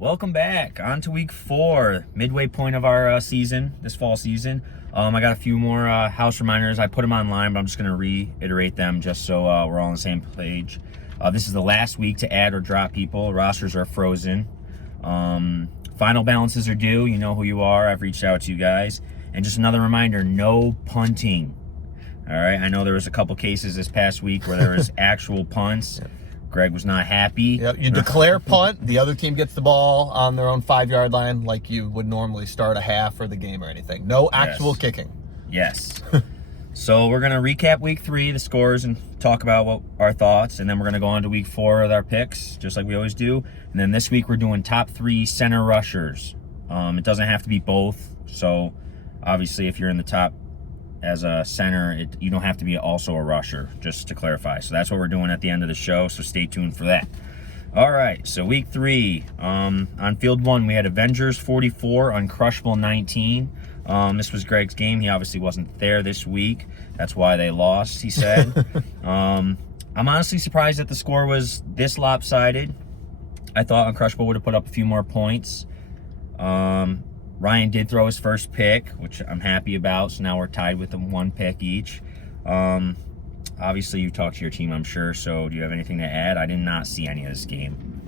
Welcome back. On to week 4, midway point of our season, this fall season. I got a few more house reminders. I put them online, but I'm just going to reiterate them just so we're all on the same page. This is the last week to add or drop people. Rosters are frozen. Final balances are due. You know who you are. I've reached out to you guys. And just another reminder, no punting. All right, I know there was a couple cases this past week where there was actual punts. Greg was not happy. Yep, you declare punt, the other team gets the ball on their own 5-yard line like you would normally start a half or the game or anything. No actual kicking. Yes. So we're going to recap week 3, the scores, and talk about what our thoughts, and then we're going to go on to week 4 with our picks, just like we always do. And then this week we're doing top 3 center rushers. It doesn't have to be both, so obviously if you're in the top as a center, you don't have to be also a rusher, just to clarify. So that's what we're doing at the end of the show, so stay tuned for that. All right, so week 3, on field 1, we had Avengers 44, Uncrushable 19. This was Greg's game. He obviously wasn't there this week. That's why they lost, he said. I'm honestly surprised that the score was this lopsided. I thought Uncrushable would have put up a few more points. Ryan did throw his first pick, which I'm happy about. So now we're tied with them 1 pick each. Obviously, you talked to your team, I'm sure. So do you have anything to add? I did not see any of this game.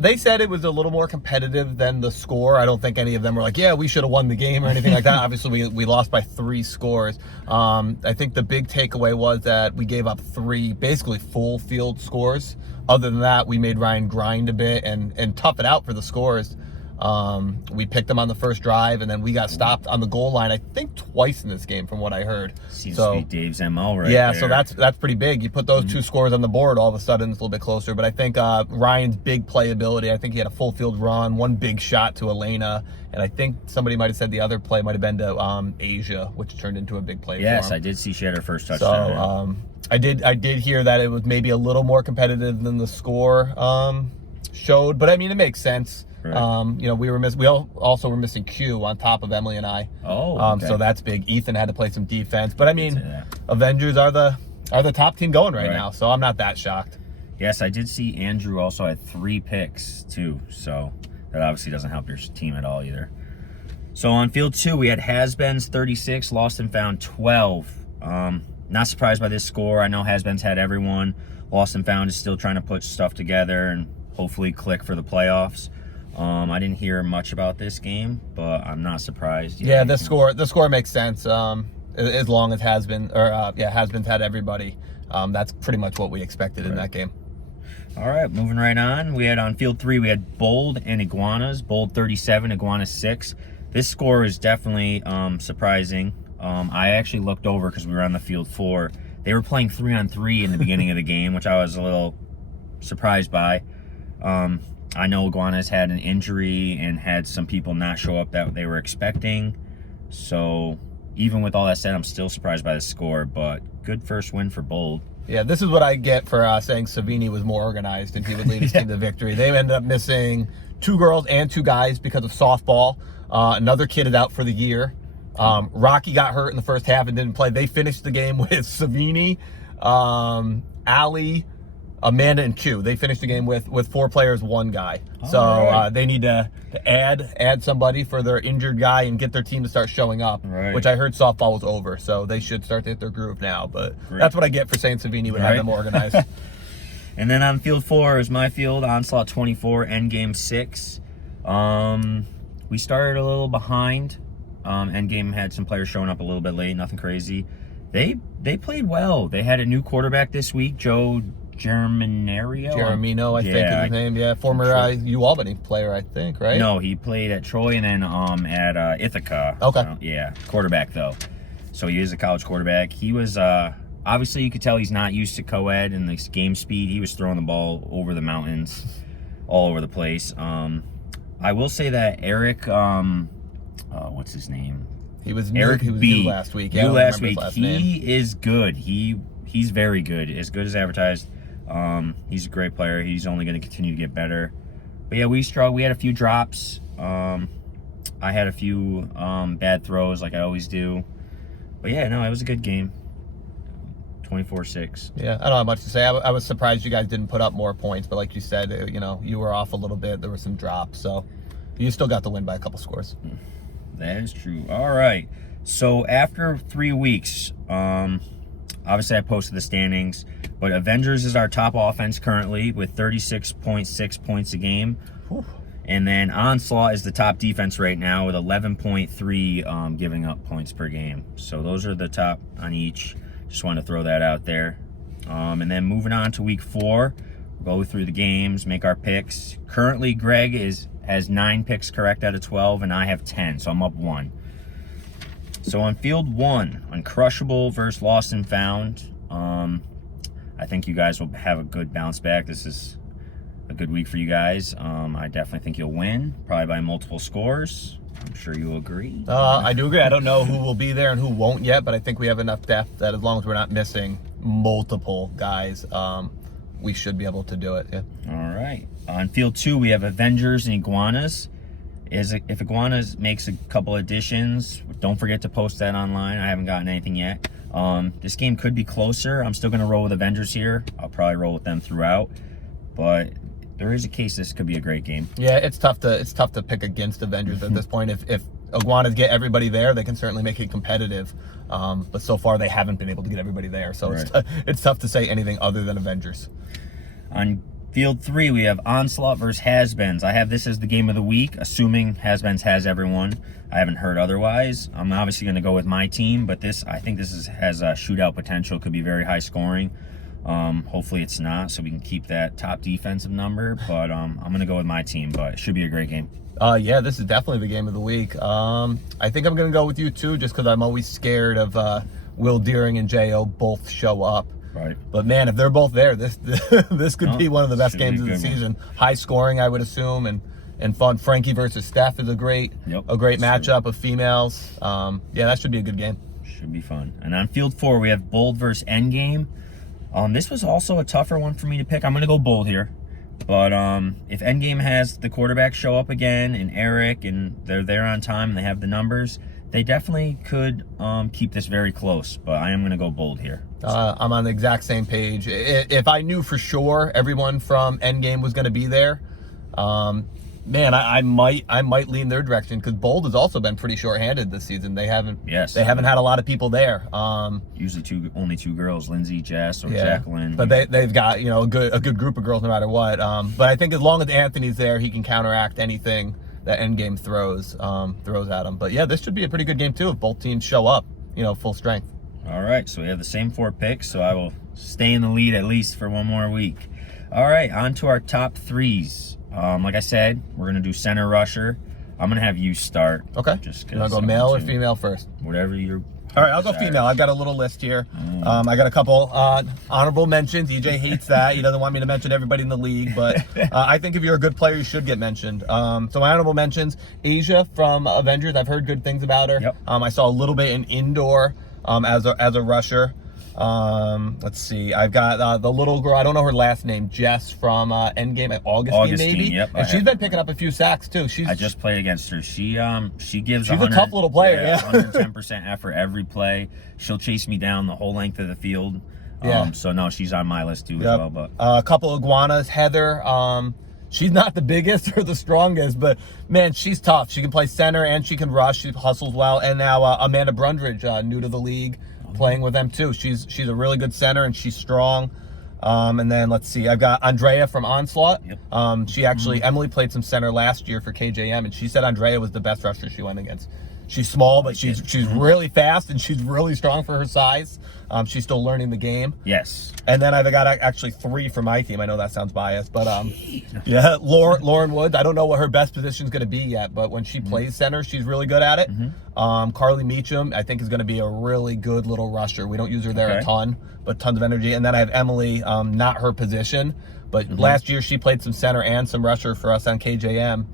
They said it was a little more competitive than the score. I don't think any of them were like, yeah, we should have won the game or anything like that. Obviously, we lost by 3 scores. I think the big takeaway was that we gave up 3 basically full field scores. Other than that, we made Ryan grind a bit and tough it out for the scores. We picked them on the first drive, and then we got stopped on the goal line, I think twice in this game from what I heard. Seems to be Dave's MO right yeah, there. so that's pretty big. You put those 2 scores on the board, all of a sudden it's a little bit closer. But I think Ryan's big playability, I think he had a full field run, 1 big shot to Elena, and I think somebody might have said the other play might have been to Asia, which turned into a big play for him. Yes, I did see she had her first touchdown. So I did hear that it was maybe a little more competitive than the score showed, but I mean, it makes sense. Right. You know, we also were missing Q on top of Emily and I. Oh, okay. So that's big. Ethan had to play some defense, but I mean, Avengers are the top team going right now, so I'm not that shocked. Yes, I did see Andrew also had 3 picks too, so that obviously doesn't help your team at all either. So on field 2, we had Has-Beens 36, Lost and Found 12. Not surprised by this score. I know Has-Beens had everyone. Lost and Found is still trying to put stuff together and hopefully click for the playoffs. I didn't hear much about this game, but I'm not surprised. Yeah, the score makes sense. As long as Has-Beens had everybody. That's pretty much what we expected in that game. All right, moving right on. We had on field 3, we had Bold and Iguanas. Bold 37, Iguanas 6. This score is definitely surprising. I actually looked over because we were on the field 4. They were playing 3-on-3 in the beginning of the game, which I was a little surprised by. I know Iguanas had an injury and had some people not show up that they were expecting. So even with all that said, I'm still surprised by the score, but good first win for Bold. Yeah, this is what I get for saying Savini was more organized and he would lead his team to victory. They ended up missing 2 girls and 2 guys because of softball. Another kid is out for the year. Rocky got hurt in the first half and didn't play. They finished the game with Savini, Allie, Amanda, and Q. They finished the game with 4 players, 1 guy. So they need to add somebody for their injured guy and get their team to start showing up, which I heard softball was over. So they should start to hit their groove now. But that's what I get for saying Savini would have them organized. And then on field 4 is my field, Onslaught 24, Endgame 6. We started a little behind. Endgame had some players showing up a little bit late, nothing crazy. They played well. They had a new quarterback this week, Joe Geronimo, I think is his name. Yeah, former U Albany player, I think, right? No, he played at Troy and then at Ithaca. Okay. Quarterback though. So he is a college quarterback. He was obviously you could tell he's not used to co-ed and this game speed. He was throwing the ball over the mountains, all over the place. I will say that Eric, what's his name? He was new last week. Yeah, last week. He is good. He's very good, as advertised. He's a great player. He's only going to continue to get better. But yeah, we struggled. We had a few drops. I had a few bad throws like I always do. But yeah, no, it was a good game. 24-6. Yeah, I don't have much to say. I was surprised you guys didn't put up more points, but like you said, you know, you were off a little bit. There were some drops, so you still got the win by a couple scores. That is true. All right. So after 3 weeks, obviously I posted the standings, but Avengers is our top offense currently with 36.6 points a game. Whew. And then Onslaught is the top defense right now with 11.3 giving up points per game. So those are the top on each. Just wanted to throw that out there. And then moving on to week 4, we'll go through the games, make our picks. Currently, Greg has 9 picks correct out of 12, and I have 10, so I'm up 1. So on field 1, Uncrushable versus Lost and Found, I think you guys will have a good bounce back. This is a good week for you guys. I definitely think you'll win, probably by multiple scores. I'm sure you agree. I do agree. I don't know who will be there and who won't yet, but I think we have enough depth that as long as we're not missing multiple guys, we should be able to do it. Yeah. All right. On field 2, we have Avengers and Iguanas. If Iguanas makes a couple additions, don't forget to post that online. I haven't gotten anything yet. This game could be closer. I'm still going to roll with Avengers here. I'll probably roll with them throughout, but there is a case this could be a great game. Yeah, it's tough to pick against Avengers at this point. If Iguanas get everybody there, they can certainly make it competitive. But so far they haven't been able to get everybody there, so right. It's tough to say anything other than Avengers. On field 3, we have Onslaught versus Has-Beens. I have this as the game of the week, assuming Has-Beens has everyone. I haven't heard otherwise. I'm obviously going to go with my team, but I think this has a shootout potential. Could be very high scoring. Hopefully it's not, so we can keep that top defensive number. But I'm going to go with my team, but it should be a great game. Yeah, this is definitely the game of the week. I think I'm going to go with you too, just because I'm always scared of Will Deering and J.O. both show up. Right. But man, if they're both there, this could be one of the best games of the season. High scoring, I would assume, and fun. Frankie versus Steph is a great matchup of females. Yeah, that should be a good game. Should be fun. And on field 4, we have Bold versus Endgame. This was also a tougher one for me to pick. I'm going to go Bold here. But if Endgame has the quarterback show up again and Eric and they're there on time and they have the numbers, they definitely could keep this very close. But I am going to go Bold here. I'm on the exact same page. If I knew for sure everyone from Endgame was going to be there, man, I might lean their direction, because Bold has also been pretty short-handed this season. They haven't had a lot of people there. Usually only 2 girls, Lindsay, Jess, or Jacqueline. But they've got a good group of girls no matter what. But I think as long as Anthony's there, he can counteract anything that Endgame throws at him. But yeah, this should be a pretty good game too if both teams show up, full strength. All right, so we have the same 4 picks, so I will stay in the lead at least for one more week. All right, on to our top 3s. Like I said, we're going to do center rusher. I'm going to have you start. Okay. Just you want to go male or female first? Whatever you're... All right, I'll go female. I've got a little list here. I got a couple honorable mentions. EJ hates that. He doesn't want me to mention everybody in the league, but I think if you're a good player, you should get mentioned. So my honorable mentions, Asia from Avengers. I've heard good things about her. Yep. I saw a little bit in indoor as a rusher. Let's see. I've got the little girl. I don't know her last name. Jess from Endgame. Augustine, maybe. Yep. And she's been picking up a few sacks too. I just played against her. She gives. She's a tough little player. Yeah. 110% effort every play. She'll chase me down the whole length of the field. So no, she's on my list too as well. But a couple of iguanas. Heather. She's not the biggest or the strongest, but man, she's tough. She can play center and she can rush. She hustles well. And now Amanda Brundridge, new to the league, playing with them too. She's a really good center and she's strong. And then let's see, I've got Andrea from Onslaught. Yep. She actually, Emily played some center last year for KJM, and she said Andrea was the best rusher she went against. She's small, but she's really fast and she's really strong for her size. She's still learning the game. Yes. And then I've got actually 3 for my team. I know that sounds biased, but yeah, Lauren Woods. I don't know what her best position is going to be yet, but when she plays center, she's really good at it. Carly Meacham, I think, is going to be a really good little rusher. We don't use her there a ton, but tons of energy. And then I have Emily, not her position, but last year she played some center and some rusher for us on KJM.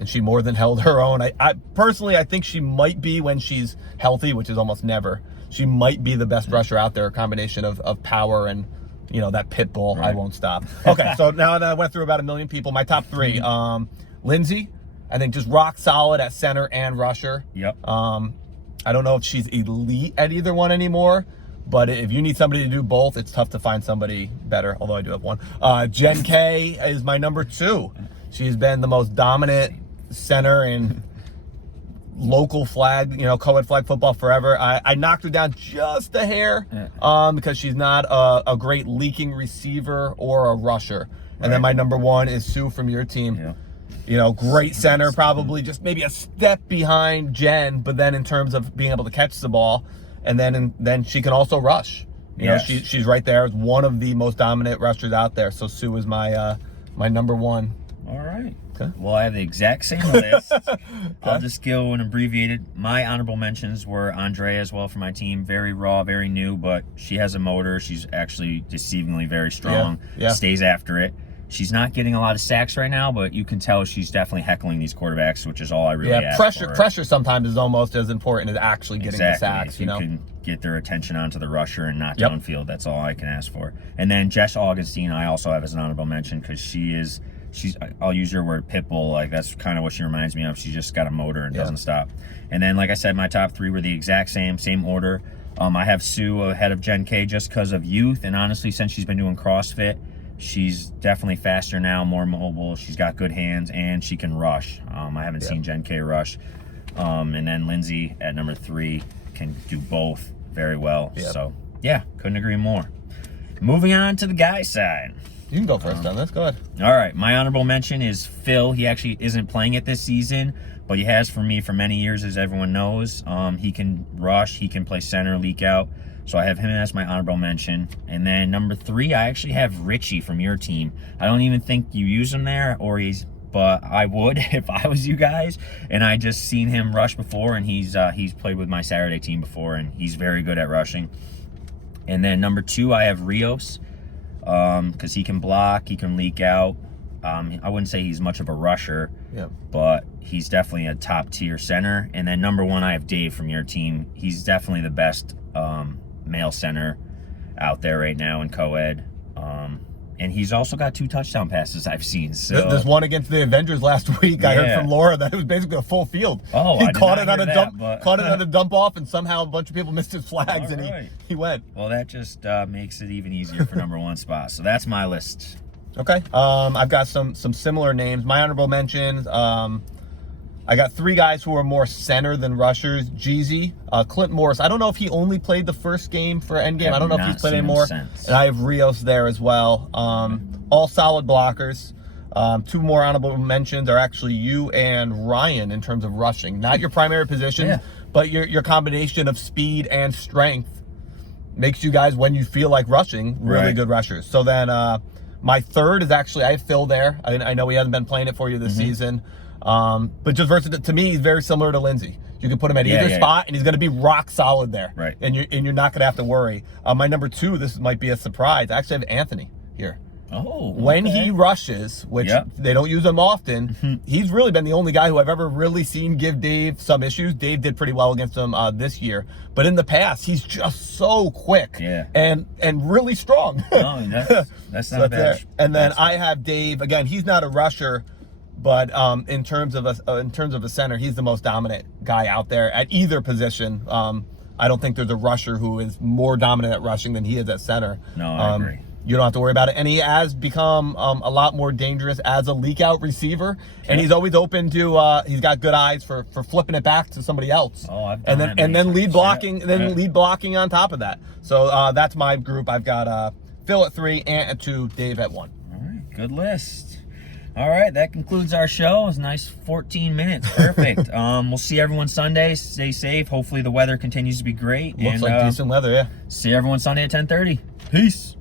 And she more than held her own. I personally, I think she might be, when she's healthy, which is almost never, she might be the best rusher out there, a combination of power and, that pit bull. Right. I won't stop. Okay, so now that I went through about 1 million people, my top 3. Lindsay, I think, just rock solid at center and rusher. Yep. I don't know if she's elite at either one anymore, But if you need somebody to do both, it's tough to find somebody better, although I do have one. Jen K is my number 2. She's been the most dominant center in local flag, co-ed flag football forever. I knocked her down just a hair because she's not a great leaking receiver or a rusher. And then my number 1 is Sue from your team. Yeah. Great center, probably just maybe a step behind Jen, but then in terms of being able to catch the ball, and then she can also rush. She's right there as one of the most dominant rushers out there. So Sue is my number 1. All right. Okay. Well, I have the exact same list. I'll just go and abbreviate it. My honorable mentions were Andrea as well for my team. Very raw, very new, but she has a motor. She's actually deceivingly very strong. Yeah. Stays after it. She's not getting a lot of sacks right now, but you can tell she's definitely heckling these quarterbacks, which is all I really ask for. Pressure sometimes is almost as important as actually getting the sacks. If you can get their attention onto the rusher and not downfield, that's all I can ask for. And then Jess Augustine, I also have as an honorable mention because she's, I'll use your word, pitbull. Like, that's kind of what she reminds me of. She's just got a motor and doesn't stop. And then, like I said, my top 3 were the exact same order. I have Sue ahead of Jen K just because of youth, and honestly, since she's been doing CrossFit, she's definitely faster now, more mobile. She's got good hands, and she can rush. I haven't seen Jen K rush. And then Lindsay at number 3 can do both very well. So, yeah, couldn't agree more. Moving on to the guy side. You can go first on this. Go ahead. All right. My honorable mention is Phil. He actually isn't playing it this season, but he has for me for many years, as everyone knows. He can rush. He can play center, leak out. So I have him as my honorable mention. And then number 3, I actually have Richie from your team. I don't even think you use him there, but I would if I was you guys. And I just seen him rush before, and he's played with my Saturday team before, and he's very good at rushing. And then number 2, I have Rios. Because he can block, he can leak out. I wouldn't say he's much of a rusher, but he's definitely a top tier center. And then number 1, I have Dave from your team. He's definitely the best male center out there right now in co-ed. And he's also got 2 touchdown passes I've seen. So there's one against the Avengers last week. I heard from Laura that it was basically a full field. Oh, he caught it on a dump off, and somehow a bunch of people missed his flags, and he went. Well, that just makes it even easier for number 1 spot. So that's my list. Okay. I've got some similar names. My honorable mentions. I got 3 guys who are more center than rushers. Jeezy, Clint Morris. I don't know if he only played the first game for Endgame. I don't know if he's played anymore. And I have Rios there as well. All solid blockers. 2 more honorable mentions are actually you and Ryan in terms of rushing. Not your primary position, but your combination of speed and strength makes you guys, when you feel like rushing, really good rushers. So then my 3rd is actually, I have Phil there. I know he hasn't been playing it for you this season. But just versatile to me, he's very similar to Lindsay. You can put him at either spot, and he's going to be rock solid there. Right. And you're not going to have to worry. My number 2, this might be a surprise. I actually have Anthony here. Oh. When he rushes, which they don't use him often, he's really been the only guy who I've ever really seen give Dave some issues. Dave did pretty well against him this year, but in the past, he's just so quick and really strong. No, that's not bad. And then I have Dave again. He's not a rusher. But in terms of a center, he's the most dominant guy out there at either position. I don't think there's a rusher who is more dominant at rushing than he is at center. No, I agree. You don't have to worry about it. And he has become a lot more dangerous as a leak out receiver. And he's always open to. He's got good eyes for flipping it back to somebody else. Oh, I've done that and then lead blocking. Yeah. Lead blocking on top of that. So that's my group. I've got Phil at 3, Ant at 2, Dave at 1. All right, good list. All right, that concludes our show. It was a nice 14 minutes. Perfect. We'll see everyone Sunday. Stay safe. Hopefully the weather continues to be great. Looks like decent weather, See everyone Sunday at 10:30. Peace.